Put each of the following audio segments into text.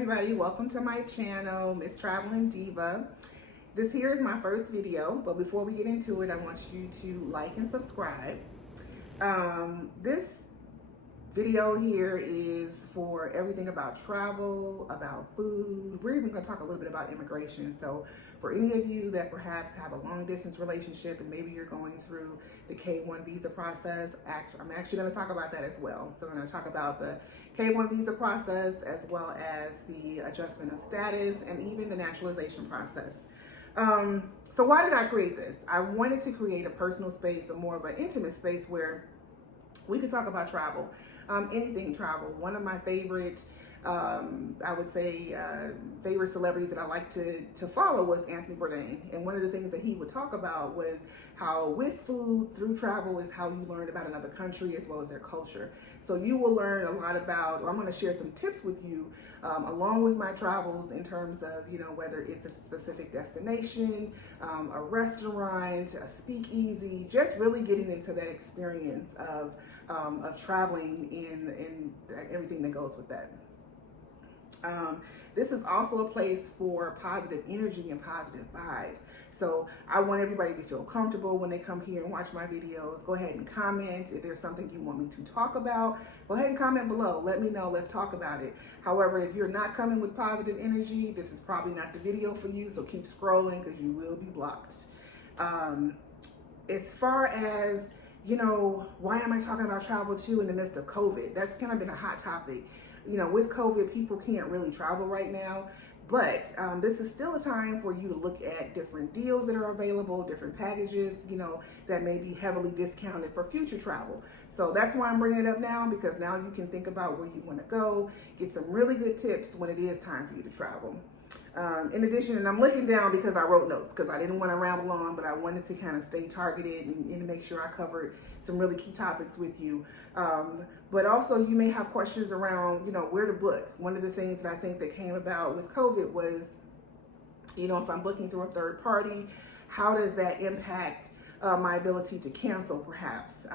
everybody, welcome to my channel, Ms.TravelinDiva. This here is my first video, but before we get into it, I want you to like and subscribe. This video here is for everything about travel, about food. We're even going to talk a little bit about immigration. So for any of you that perhaps have a long distance relationship and maybe you're going through the K-1 visa process, I'm actually going to talk about that as well. So I'm going to talk about the K-1 visa process as well as the adjustment of status and even the naturalization process. So why did I create this? I wanted to create a personal space, a more of an intimate space where we could talk about travel, anything travel. One of my favorite, I would say, favorite celebrities that I like to follow was Anthony Bourdain. And one of the things that he would talk about was how with food, through travel, is how you learn about another country as well as their culture. So you will learn a lot about, or I'm going to share some tips with you along with my travels in terms of, you know, whether it's a specific destination, a restaurant, a speakeasy, just really getting into that experience of traveling and everything that goes with that. This is also a place for positive energy and positive vibes. So I want everybody to feel comfortable when they come here and watch my videos. Go ahead and comment. If there's something you want me to talk about, go ahead and comment below. Let me know. Let's talk about it. However, if you're not coming with positive energy, this is probably not the video for you. So keep scrolling because you will be blocked. As far as, you know, why am I talking about travel too in the midst of COVID? That's kind of been a hot topic. You know, with COVID, people can't really travel right now, but this is still a time for you to look at different deals that are available, different packages, you know, that may be heavily discounted for future travel. So that's why I'm bringing it up now, because now you can think about where you want to go, get some really good tips when it is time for you to travel. In addition, and I'm looking down because I wrote notes because I didn't want to ramble on, but I wanted to kind of stay targeted and make sure I covered some really key topics with you. But also you may have questions around, you know, where to book. One of the things that I think that came about with COVID was, you know, if I'm booking through a third party, how does that impact my ability to cancel perhaps,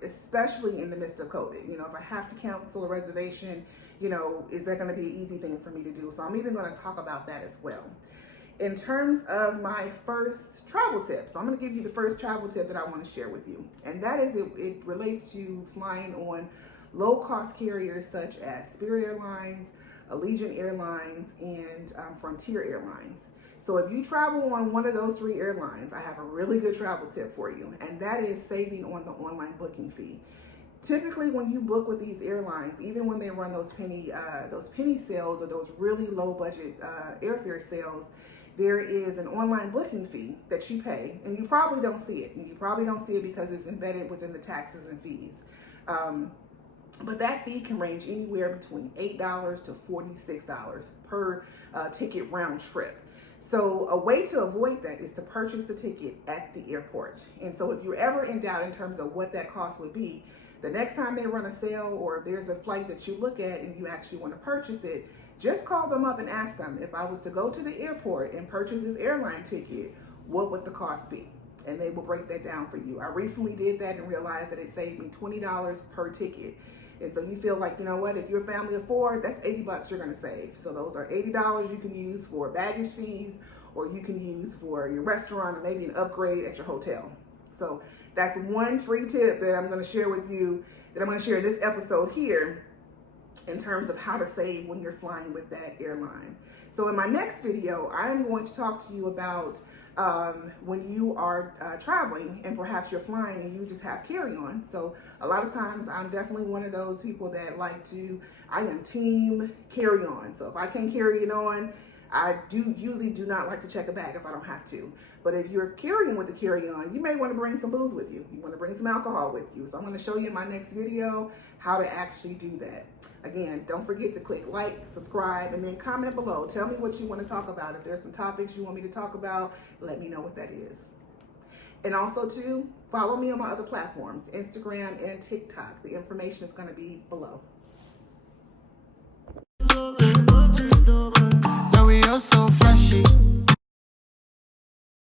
especially in the midst of COVID? You know, if I have to cancel a reservation, you know, is that going to be an easy thing for me to do? So I'm even going to talk about that as well. In terms of my first travel tip, so I'm going to give you the first travel tip that I want to share with you. And that is, it relates to flying on low-cost carriers such as Spirit Airlines, Allegiant Airlines, and Frontier Airlines. So if you travel on one of those three airlines, I have a really good travel tip for you, and that is saving on the online booking fee. Typically, when you book with these airlines, even when they run those penny sales or those really low budget airfare sales, there is an online booking fee that you pay, and you probably don't see it. And you probably don't see it because it's embedded within the taxes and fees. But that fee can range anywhere between $8 to $46 per ticket round trip. So a way to avoid that is to purchase the ticket at the airport. And so if you're ever in doubt in terms of what that cost would be, the next time they run a sale or if there's a flight that you look at and you actually want to purchase it, just call them up and ask them, if I was to go to the airport and purchase this airline ticket, what would the cost be? And they will break that down for you. I recently did that and realized that it saved me $20 per ticket. And so you feel like, you know what, if you're a family of four, that's $80 you're going to save. So those are $80 you can use for baggage fees, or you can use for your restaurant or maybe an upgrade at your hotel. So that's one free tip that I'm going to share with you, that I'm going to share in this episode here in terms of how to save when you're flying with that airline. So in my next video, I'm going to talk to you about when you are traveling and perhaps you're flying and you just have carry-on. So a lot of times I'm definitely one of those people that I am team carry-on. So if I can't carry it on, I usually do not like to check a bag if I don't have to. But if you're carrying with a carry-on, you may want to bring some booze with you. You want to bring some alcohol with you. So I'm going to show you in my next video how to actually do that. Again, don't forget to click like, subscribe, and then comment below. Tell me what you want to talk about. If there's some topics you want me to talk about, let me know what that is. And also too, follow me on my other platforms, Instagram and TikTok. The information is going to be below. Yeah, we are so flashy.